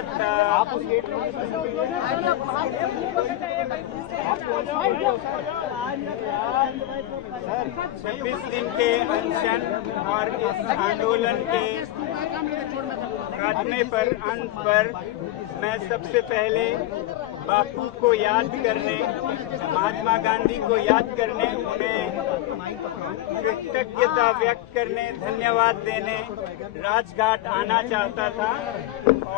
बात छब्बीस दिन के अनशन और इस आंदोलन के खात्मे पर अंत पर मैं सबसे पहले बापू को याद करने, महात्मा गांधी को याद करने, उन्हें कृतज्ञता व्यक्त करने, धन्यवाद देने राजघाट आना चाहता था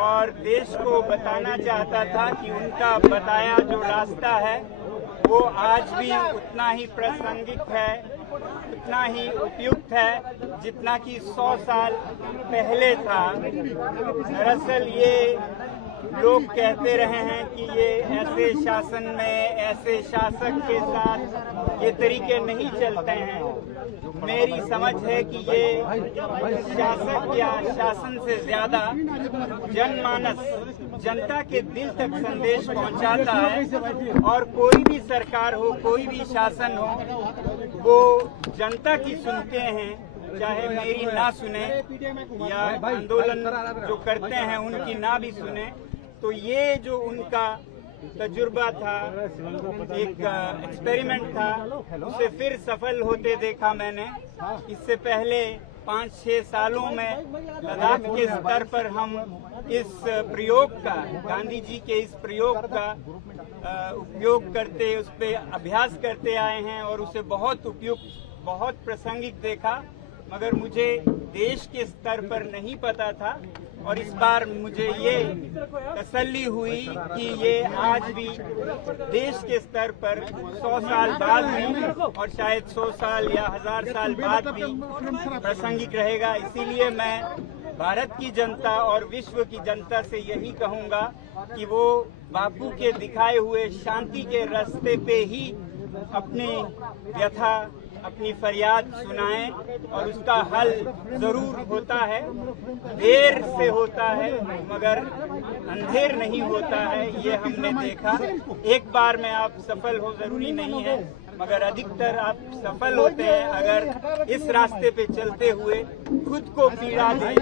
और देश को बताना चाहता था कि उनका बताया जो रास्ता है वो आज भी उतना ही प्रासंगिक है, उतना ही उपयुक्त है जितना कि 100 साल पहले था। दरअसल ये लोग कहते रहे हैं कि ये ऐसे शासन में, ऐसे शासक के साथ ये तरीके नहीं चलते हैं। मेरी समझ है कि ये शासक या शासन से ज्यादा जनमानस, जनता के दिल तक संदेश पहुंचाता है और कोई भी सरकार हो, कोई भी शासन हो, वो जनता की सुनते हैं, चाहे मेरी ना सुने या आंदोलन जो करते हैं उनकी ना भी सुने। तो ये जो उनका तजुर्बा था, एक एक्सपेरिमेंट था, उसे फिर सफल होते देखा मैंने। इससे पहले 5-6 सालों में लद्दाख के स्तर पर हम इस प्रयोग का, गांधी जी के इस प्रयोग का उपयोग करते, उस पर अभ्यास करते आए हैं और उसे बहुत उपयुक्त, बहुत प्रासंगिक देखा। मगर मुझे देश के स्तर पर नहीं पता था और इस बार मुझे ये तसल्ली हुई कि ये आज भी देश के स्तर पर 100 साल बाद भी और शायद 100 साल या 1000 साल बाद भी प्रासंगिक रहेगा। इसीलिए मैं भारत की जनता और विश्व की जनता से यही कहूँगा कि वो बापू के दिखाए हुए शांति के रास्ते पे ही अपनी व्यथा, अपनी फरियाद सुनाएं और उसका हल जरूर होता है। देर से होता है मगर अंधेर नहीं होता है, ये हमने देखा। एक बार में आप सफल हो जरूरी नहीं है, मगर अधिकतर आप सफल होते हैं अगर इस रास्ते पे चलते हुए खुद को पीड़ा दें,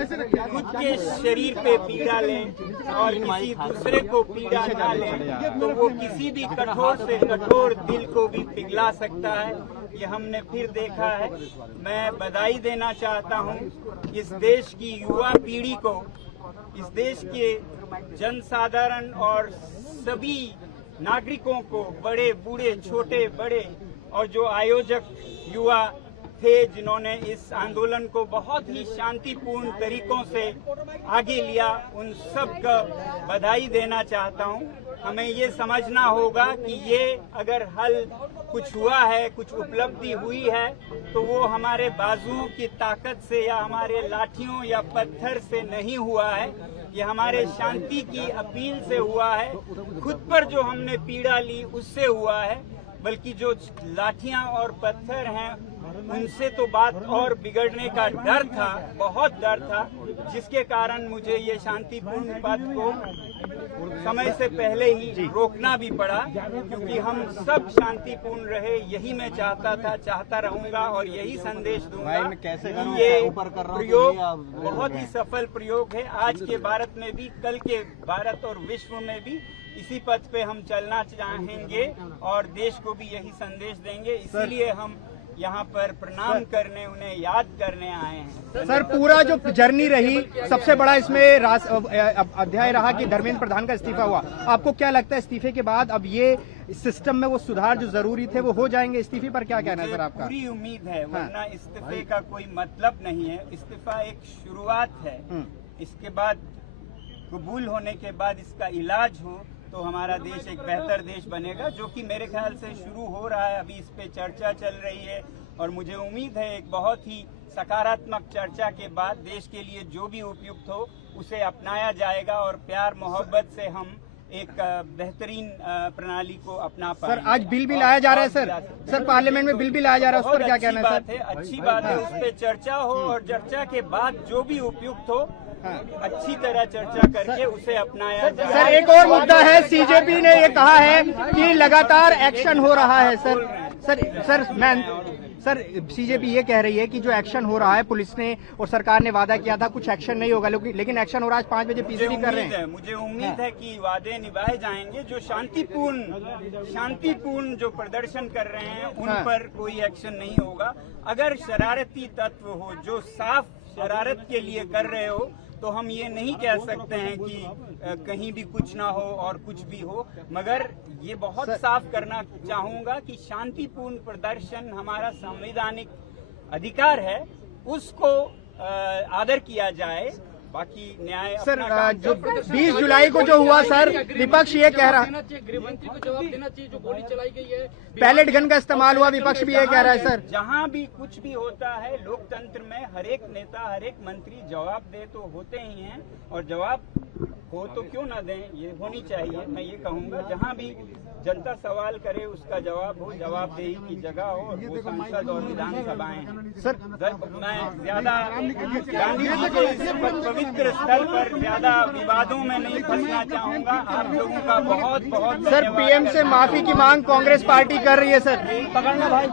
खुद के शरीर पे पीड़ा लें और किसी दूसरे को पीड़ा ना लें, तो वो किसी भी कठोर से कठोर दिल को भी पिघला सकता है। ये हमने फिर देखा है। मैं बधाई देना चाहता हूँ इस देश की युवा पीढ़ी को, इस देश के जनसाधारण और सभी नागरिकों को, बड़े बूढ़े, छोटे बड़े, और जो आयोजक युवा थे जिन्होंने इस आंदोलन को बहुत ही शांतिपूर्ण तरीकों से आगे लिया, उन सब का बधाई देना चाहता हूँ। हमें ये समझना होगा कि ये अगर हल कुछ हुआ है, कुछ उपलब्धि हुई है, तो वो हमारे बाजुओं की ताकत से या हमारे लाठियों या पत्थर से नहीं हुआ है। ये हमारे शांति की अपील से हुआ है, खुद पर जो हमने पीड़ा ली उससे हुआ है। बल्कि जो लाठियां और पत्थर हैं उनसे तो बात और बिगड़ने का डर था, बहुत डर था, जिसके कारण मुझे ये शांतिपूर्ण पथ को समय से पहले ही रोकना भी पड़ा, क्योंकि हम सब शांतिपूर्ण रहे, यही मैं चाहता था, चाहता रहूंगा और यही संदेश दूंगा। ये प्रयोग बहुत ही सफल प्रयोग है। आज के भारत में भी, कल के भारत और विश्व में भी इसी पथ पे हम चलना चाहेंगे और देश को भी यही संदेश देंगे। इसीलिए हम यहाँ पर प्रणाम करने, उन्हें याद करने आए हैं। सर, पूरा जो जर्नी रही, सबसे बड़ा इसमें अध्याय रहा कि धर्मेंद्र प्रधान का इस्तीफा हुआ। आपको क्या लगता है इस्तीफे के बाद अब ये सिस्टम में वो सुधार जो जरूरी थे वो हो जाएंगे? इस्तीफे पर क्या कहना है सर आपका? पूरी उम्मीद है, वरना इस्तीफे का कोई मतलब नहीं है। इस्तीफा एक शुरुआत है, इसके बाद कबूल होने के बाद इसका इलाज हो तो हमारा देश एक बेहतर देश बनेगा, जो कि मेरे ख्याल से शुरू हो रहा है। अभी इस पे चर्चा चल रही है और मुझे उम्मीद है एक बहुत ही सकारात्मक चर्चा के बाद देश के लिए जो भी उपयुक्त हो उसे अपनाया जाएगा और प्यार मोहब्बत से हम एक बेहतरीन प्रणाली को अपना पाएंगे। सर, आज बिल भी लाया जा रहा है सर पार्लियामेंट में बिल भी लाया जा रहा है, उस पर क्या कहना है सर? अच्छी बात है, उस पर चर्चा हो और चर्चा के बाद जो भी उपयुक्त हो अच्छी तरह चर्चा करके उसे अपनाया जाए। सर, एक और मुद्दा है, सीजेपी ने ये कहा है कि लगातार एक्शन हो रहा है। सर सर सीजेपी ये कह रही है कि जो एक्शन हो रहा है, पुलिस ने और सरकार ने वादा किया था कुछ एक्शन नहीं होगा, लेकिन एक्शन हो रहा है। आज 5 बजे पीसीबी कर रहे हैं। मुझे उम्मीद है कि वादे निभाए जाएंगे। जो शांतिपूर्ण जो प्रदर्शन कर रहे हैं उन पर कोई एक्शन नहीं होगा। अगर शरारती तत्व हो जो साफ शरारत के लिए कर रहे हो तो हम ये नहीं कह सकते हैं कि कहीं भी कुछ ना हो और कुछ भी हो, मगर ये बहुत साफ करना चाहूंगा कि शांतिपूर्ण प्रदर्शन हमारा संवैधानिक अधिकार है, उसको आदर किया जाए। बाकी न्याय सर जो 20 जुलाई को जो हुआ सर, विपक्ष ये कह रहा है गृहमंत्री को जवाब देना चाहिए जो गोली चलाई गई है, पैलेट गन का इस्तेमाल हुआ, विपक्ष भी ये कह रहा है सर। जहां भी कुछ भी होता है लोकतंत्र में हर एक नेता हर एक मंत्री जवाब दे तो होते ही हैं, और जवाब हो तो क्यों ना दें, ये होनी चाहिए। मैं ये कहूंगा जहां भी जनता सवाल करे उसका जवाब हो, जवाबदेही की जगह हो, और वो संसद और विधानसभाएं हैं। सर मैं ज्यादा गांधी जी के इस पवित्र स्थल पर ज्यादा विवादों में नहीं फंसना चाहूंगा। आप लोगों का बहुत बहुत सर पीएम से माफी की मांग कांग्रेस पार्टी कर रही है सर। पकड़ना भाई।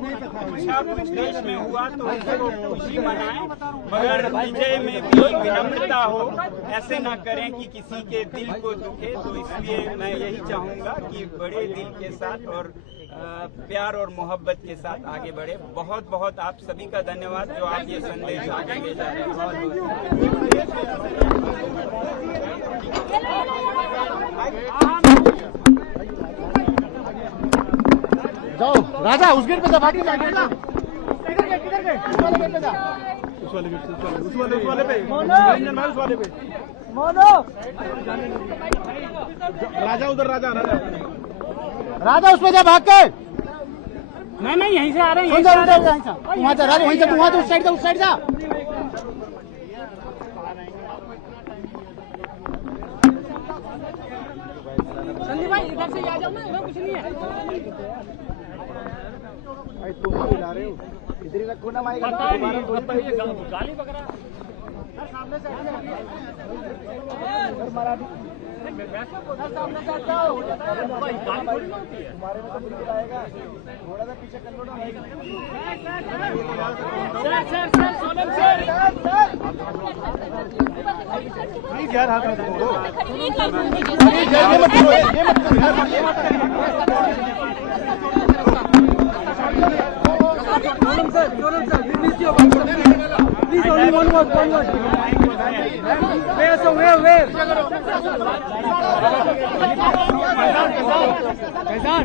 कुछ देश में हुआ तो उसको खुशी मनाएं, मगर विजय में भी विनम्रता हो, ऐसे ना करें कि किसी के दिल को दुखे। तो इसलिए मैं यही चाहूंगा कि बड़े दिल के साथ और प्यार और मोहब्बत के साथ आगे बढ़े। बहुत बहुत आप सभी का धन्यवाद जो आप ये संदेश आगे ले जा रहे हैं। जाओ राजा, उस गेट पे जा, बाकी जा। किधर गए उस वाले गेट पे जा, उस वाले पे मोनो राजा, उधर राजा उस पे जा भाग के। नहीं यहीं से आ रहे हैं, वहाँ जा राजा, वहीं से तू वहाँ, उस साइड जा। संदीप भाई इधर से आ जाओ ना, इधर कुछ नहीं है। भाई तुम भी ला रहे हो, इधर ही रखो ना माइक। गाली पकड़ा सामने से मराठी सामने से आता हो तुम्हारे में तो मुझे आएगा, थोड़ा सा पीछे कर लो ना। प्लीज यार, हाथ कैसान